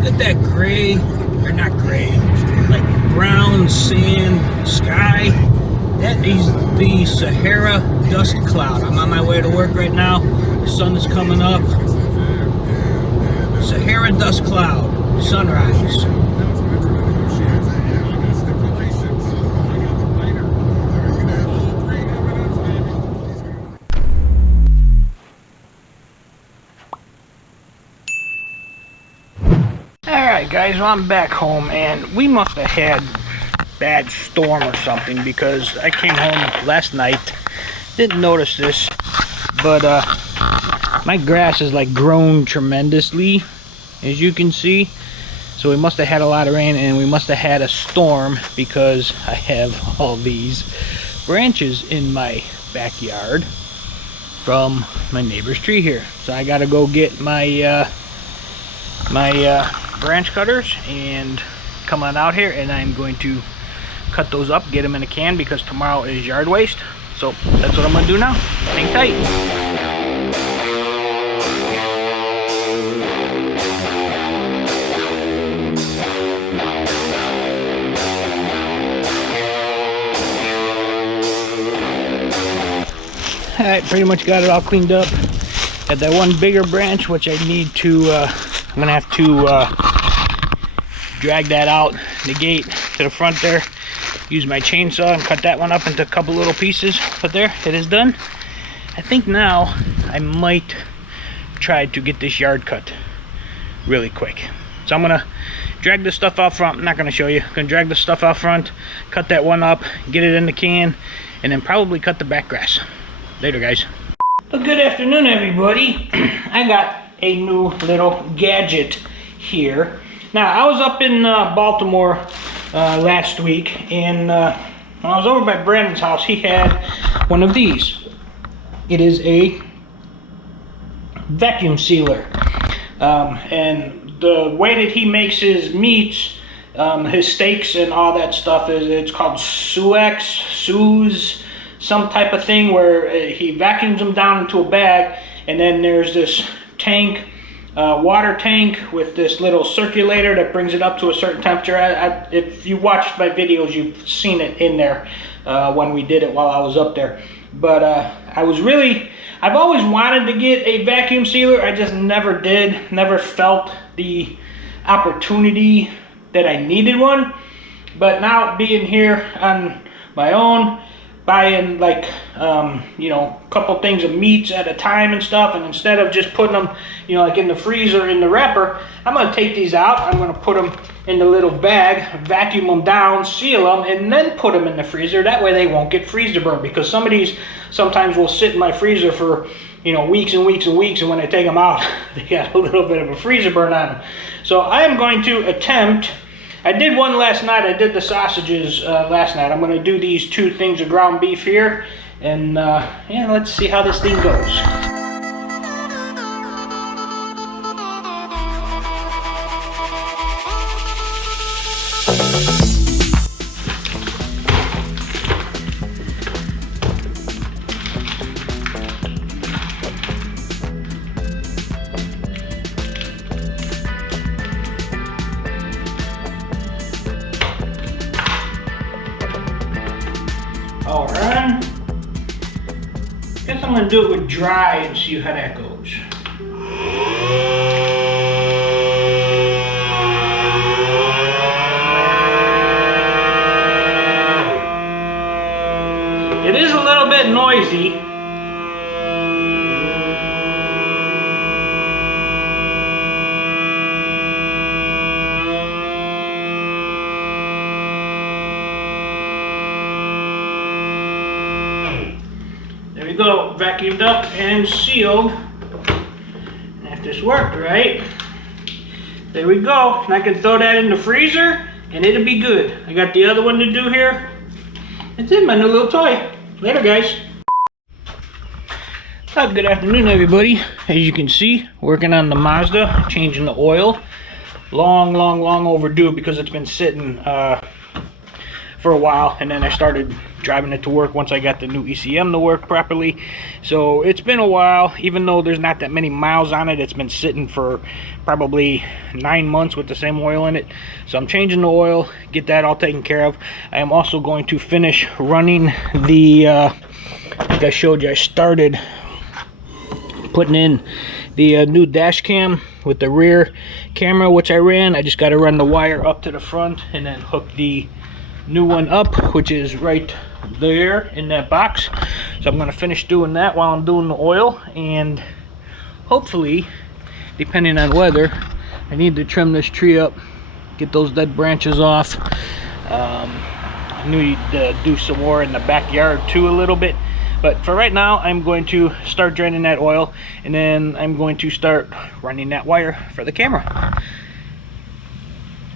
Look at that gray, or not gray, like brown sand sky. That is the Sahara dust cloud. I'm on my way to work right now. The sun is coming up. Sahara dust cloud, sunrise. Alright guys, well, I'm back home and we must have had bad storm or something because I came home last night, didn't notice this, but my grass is like grown tremendously, as you can see. So we must have had a lot of rain and we must have had a storm because I have all these branches in my backyard from my neighbor's tree here. So I gotta go get my branch cutters and come on out here, and I'm going to cut those up, get them in a can because tomorrow is yard waste. So that's what I'm gonna do now. Hang tight. Alright, pretty much got it all cleaned up. Got that one bigger branch which I need to I'm gonna have to drag that out the gate to the front there, use my chainsaw and cut that one up into a couple little pieces. But there, it is done. I think now I might try to get this yard cut really quick. So I'm gonna drag this stuff out front. I'm not gonna show you. I'm gonna drag the stuff out front, cut that one up, get it in the can, and then probably cut the back grass. Later guys. Well, good afternoon everybody. I got a new little gadget here. Now, I was up in Baltimore last week, and when I was over by Brandon's house, he had one of these. It is a vacuum sealer. And the way that he makes his meats, his steaks and all that stuff, it's called Suez, some type of thing where he vacuums them down into a bag, and then there's this tank, water tank with this little circulator that brings it up to a certain temperature. If you watched my videos, you've seen it in there when we did it while I was up there. But I've always wanted to get a vacuum sealer. I just never did, never felt the opportunity that I needed one. But now being here on my own, buying like a couple things of meats at a time and stuff, and instead of just putting them like in the freezer in the wrapper, I'm going to take these out. I'm going to put them in the little bag, vacuum them down, seal them, and then put them in the freezer. That way they won't get freezer burn, because some of these sometimes will sit in my freezer for weeks and weeks and weeks, and when I take them out they got a little bit of a freezer burn on them. So I am going to attempt, I did one last night. I did the sausages last night. I'm going to do these 2 things of ground beef here, and yeah, let's see how this thing goes. All right. Guess I'm gonna do it with dry and see how that goes. It is a little bit noisy. There we go, vacuumed up and sealed. And if this worked right, there we go. And I can throw that in the freezer and it'll be good. I got the other one to do here. That's it, my new little toy. Later, guys. Good afternoon, everybody. As you can see, working on the Mazda, changing the oil. Long overdue because it's been sitting for a while, and then I started driving it to work once I got the new ECM to work properly. So it's been a while. Even though there's not that many miles on it, it's been sitting for probably 9 months with the same oil in it. So I'm changing the oil, get that all taken care of. I am also going to finish running the like I showed you, I started putting in the new dash cam with the rear camera, which I ran. I just got to run the wire up to the front and then hook the new one up, which is right there in that box. So I'm going to finish doing that while I'm doing the oil, and hopefully, depending on weather, I need to trim this tree up, get those dead branches off. I need to do some more in the backyard too a little bit. But for right now, I'm going to start draining that oil, and then I'm going to start running that wire for the camera.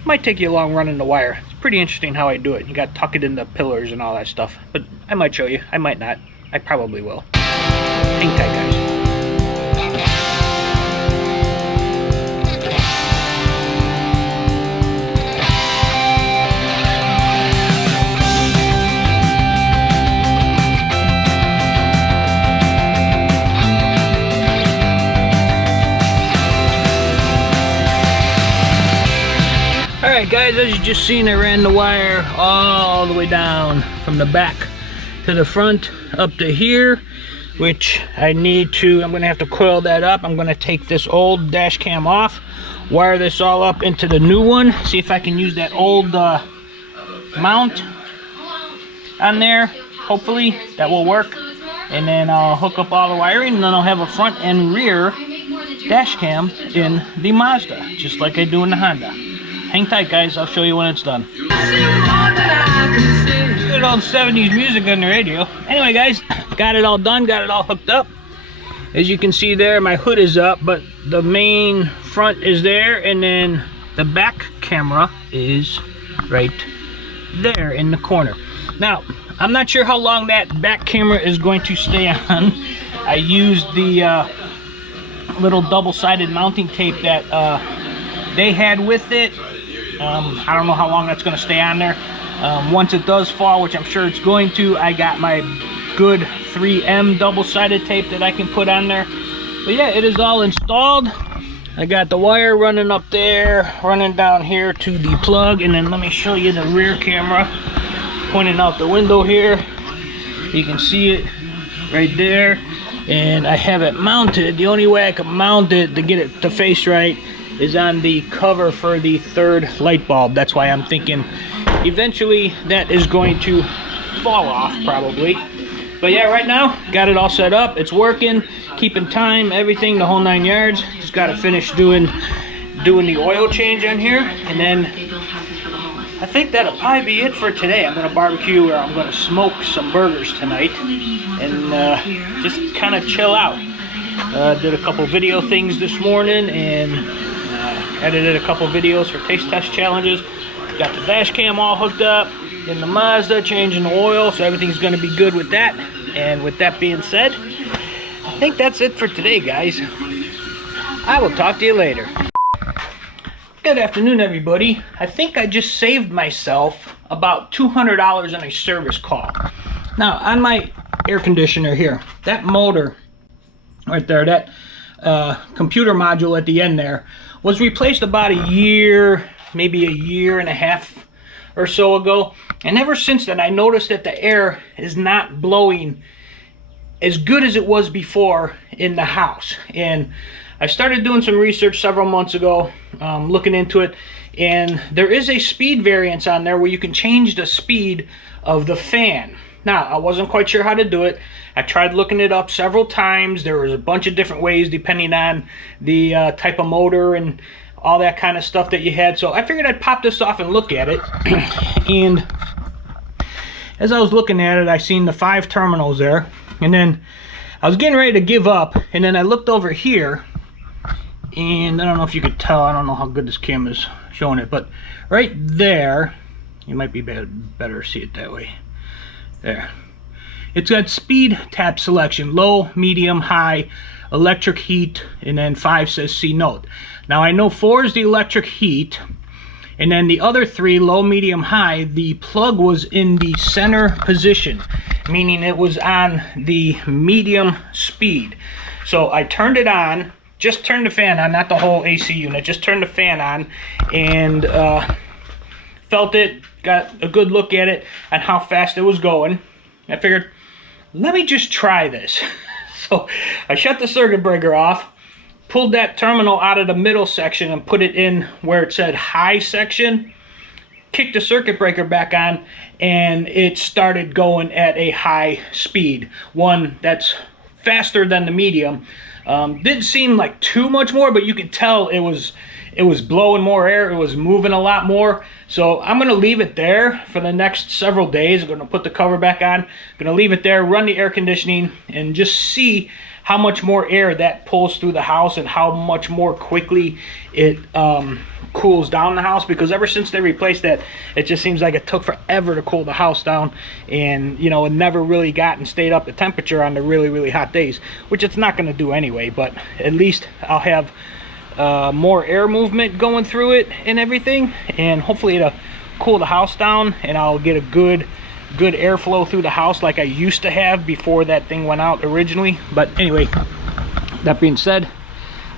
Might take you long running the wire. It's pretty interesting how I do it. You got to tuck it in the pillars and all that stuff. But I might show you. I might not. I probably will. Hang tight, guys. Alright guys, as you just seen, I ran the wire all the way down from the back to the front up to here, which I'm going to have to coil that up. I'm going to take this old dash cam off, wire this all up into the new one, see if I can use that old mount on there. Hopefully that will work, and then I'll hook up all the wiring, and then I'll have a front and rear dash cam in the Mazda, just like I do in the Honda. Hang tight, guys. I'll show you when it's done. Good old 70s music on the radio. Anyway, guys, got it all done, got it all hooked up. As you can see there, my hood is up, but the main front is there, and then the back camera is right there in the corner. Now, I'm not sure how long that back camera is going to stay on. I used the little double-sided mounting tape that they had with it. I don't know how long that's going to stay on there. Once it does fall, which I'm sure it's going to, I got my good 3M double-sided tape that I can put on there. But yeah, it is all installed. I got the wire running up there, running down here to the plug, and then let me show you the rear camera pointing out the window here. You can see it right there, and I have it mounted. The only way I can mount it to get it to face right is on the cover for the third light bulb. That's why I'm thinking eventually that is going to fall off probably. But yeah, right now got it all set up, it's working, keeping time, everything, the whole 9 yards. Just got to finish doing the oil change on here, and then I think that'll probably be it for today. I'm gonna barbecue, or I'm gonna smoke some burgers tonight, and just kind of chill out. Did a couple video things this morning, and edited a couple videos for taste test challenges. Got the dash cam all hooked up in the Mazda, changing the oil, so everything's going to be good with that. And with that being said, I think that's it for today, guys. I will talk to you later. Good afternoon, everybody. I think I just saved myself about $200 on a service call. Now, on my air conditioner here, that motor right there, that computer module at the end there, was replaced about a year, maybe a year and a half or so ago. And ever since then, I noticed that the air is not blowing as good as it was before in the house. And I started doing some research several months ago, looking into it. And there is a speed variance on there where you can change the speed of the fan. Now, I wasn't quite sure how to do it. I tried looking it up several times. There was a bunch of different ways depending on the type of motor and all that kind of stuff that you had. So I figured I'd pop this off and look at it. And as I was looking at it, I seen the 5 terminals there. And then I was getting ready to give up. And then I looked over here. And I don't know if you could tell. I don't know how good this camera's showing it. But right there, you might be better see it that way. There. It's got speed tap selection, low, medium, high, electric heat, and then 5 says C note. Now I know 4 is the electric heat, And then the other three, low, medium, high, the plug was in the center position, meaning it was on the medium speed. So I turned it on, just turned the fan on, not the whole AC unit, just turned the fan on, and felt it, got a good look at it and how fast it was going. I figured, let me just try this. So I shut the circuit breaker off, pulled that terminal out of the middle section and put it in where it said high section, kicked the circuit breaker back on, and it started going at a high speed. One that's faster than the medium. Didn't seem like too much more, but you could tell it was blowing more air. It was moving a lot more. So I'm going to leave it there for the next several days. I'm going to put the cover back on. I'm going to leave it there, run the air conditioning, and just see how much more air that pulls through the house and how much more quickly it cools down the house. Because ever since they replaced that, it just seems like it took forever to cool the house down, and you know, it never really got and stayed up the temperature on the really hot days, which it's not going to do anyway. But at least I'll have more air movement going through it and everything, and hopefully it'll cool the house down, and I'll get a good airflow through the house like I used to have before that thing went out originally. But anyway, that being said,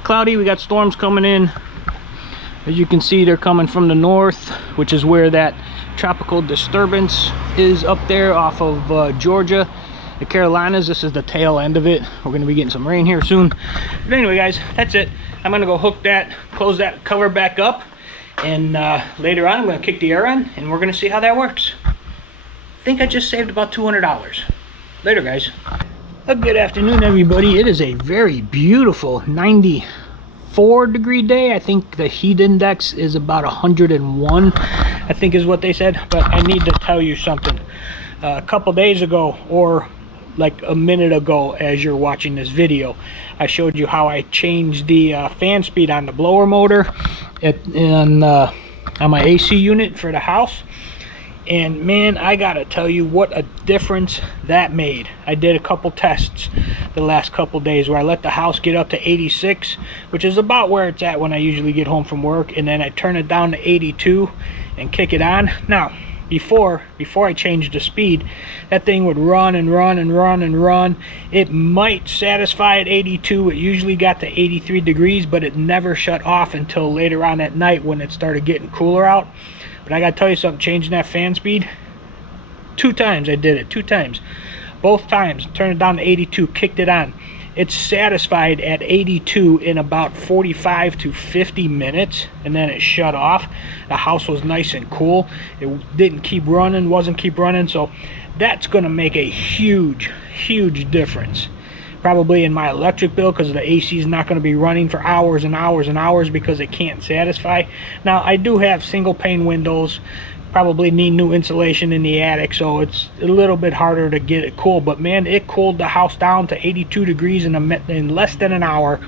cloudy, we got storms coming in. As you can see, they're coming from the north, which is where that tropical disturbance is up there off of Georgia, the Carolinas. This is the tail end of it. We're going to be getting some rain here soon. But anyway, guys, that's it. I'm going to go hook that, close that cover back up, and later on I'm going to kick the air on, and we're going to see how that works. I think I just saved about $200. Later, guys. A good afternoon, everybody. It is a very beautiful 94-degree day. I think the heat index is about 101, I think is what they said. But I need to tell you something. A couple days ago, or like a minute ago as you're watching this video, I showed you how I changed the fan speed on the blower motor on my AC unit for the house. And man, I gotta tell you what a difference that made. I did a couple tests the last couple days where I let the house get up to 86, which is about where it's at when I usually get home from work, and then I turn it down to 82 and kick it on. Now, before I changed the speed, that thing would run and run and run and run. It might satisfy at 82. It usually got to 83 degrees, but it never shut off until later on at night when it started getting cooler out. But I gotta tell you something, changing that fan speed, 2 times I did it, 2 times. Both times, turned it down to 82, kicked it on. It's satisfied at 82 in about 45 to 50 minutes, and then it shut off. The house was nice and cool. It didn't keep running, wasn't keep running, so that's gonna make a huge difference. Probably in my electric bill, because the AC is not going to be running for hours and hours and hours because it can't satisfy. Now, I do have single pane windows, probably need new insulation in the attic, so it's a little bit harder to get it cool. But man, it cooled the house down to 82 degrees in less than an hour.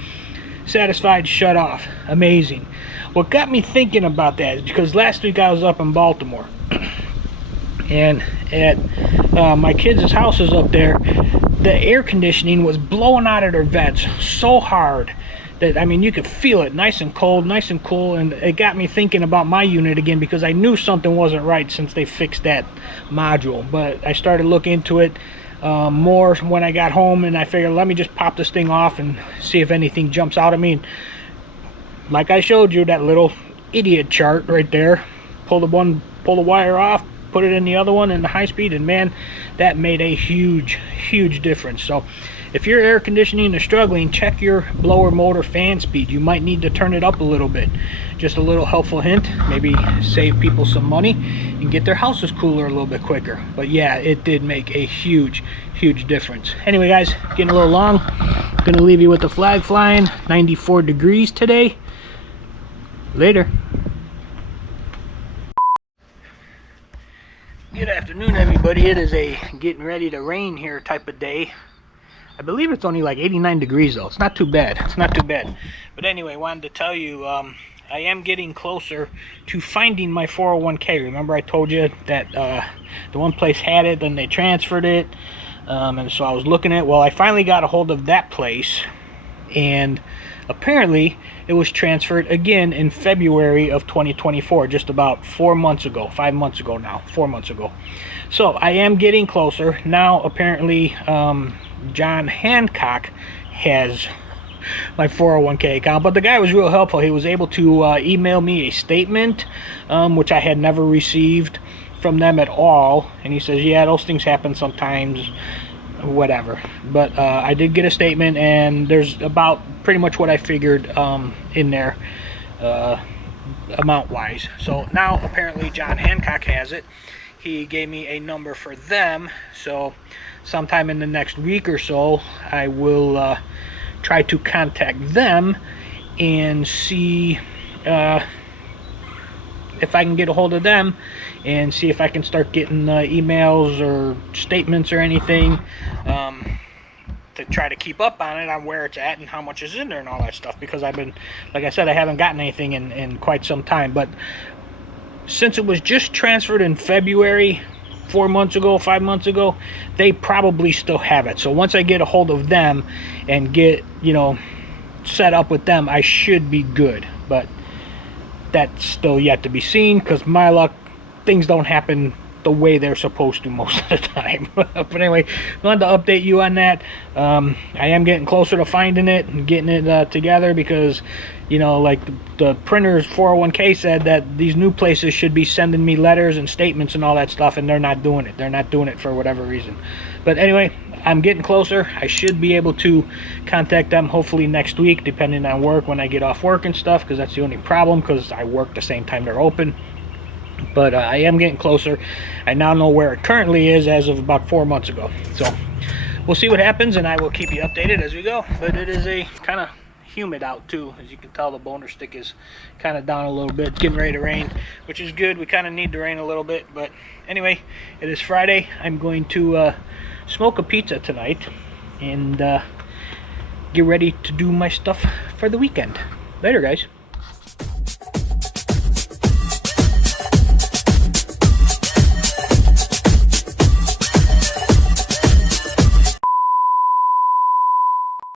Satisfied, shut off. Amazing. What got me thinking about that is because last week I was up in Baltimore, and at my kids' houses up there, the air conditioning was blowing out of their vents so hard that, I mean, you could feel it, nice and cold, nice and cool. And it got me thinking about my unit again, because I knew something wasn't right since they fixed that module. But I started looking into it more when I got home, and I figured, let me just pop this thing off and see if anything jumps out at me. Like I showed you, that little idiot chart right there, pull the wire off, put it in the other one in the high speed, and man, that made a huge difference. So if your air conditioning is struggling, check your blower motor fan speed. You might need to turn it up a little bit. Just a little helpful hint, maybe save people some money and get their houses cooler a little bit quicker. But yeah, it did make a huge difference. Anyway, guys, getting a little long. Gonna leave you with the flag flying. 94 degrees today. Later. Good afternoon, everybody. It is a getting ready to rain here type of day. I believe it's only like 89 degrees though. It's not too bad. It's not too bad. But anyway, wanted to tell you, I am getting closer to finding my 401k. Remember I told you that the one place had it, then they transferred it. And so I was looking at, well, I finally got a hold of that place, and Apparently, it was transferred again in February of 2024, just about 4 months ago, 5 months ago now, 4 months ago. So I am getting closer. Now, apparently, John Hancock has my 401k account, but the guy was real helpful. He was able to email me a statement, which I had never received from them at all, and he says, yeah, those things happen sometimes, whatever. But I did get a statement, and there's about pretty much what I figured in there, amount wise. So now apparently John Hancock has it. He gave me a number for them, so sometime in the next week or so I will try to contact them and see if I can get a hold of them and see if I can start getting emails or statements or anything, to try to keep up on it, on where it's at and how much is in there and all that stuff, because I've been, like I said, I haven't gotten anything in quite some time. But since it was just transferred in February, 4 months ago, 5 months ago, they probably still have it. So once I get a hold of them and get, you know, set up with them, I should be good. But that's still yet to be seen, because my luck, things don't happen the way they're supposed to most of the time. But anyway, I wanted to update you on that. I am getting closer to finding it and getting it together, because, you know, like the printer's 401k said that these new places should be sending me letters and statements and all that stuff, and they're not doing it. They're not doing it for whatever reason. But anyway, I'm getting closer. I should be able to contact them hopefully next week, depending on work, when I get off work and stuff, because that's the only problem, because I work the same time they're open. But I am getting closer. I now know where it currently is as of about 4 months ago. So we'll see what happens, and I will keep you updated as we go. But it is a kind of humid out too. As you can tell, the boner stick is kind of down a little bit. It's getting ready to rain, which is good. We kind of need to rain a little bit. But anyway, it is Friday. I'm going to smoke a pizza tonight and get ready to do my stuff for the weekend. Later, guys.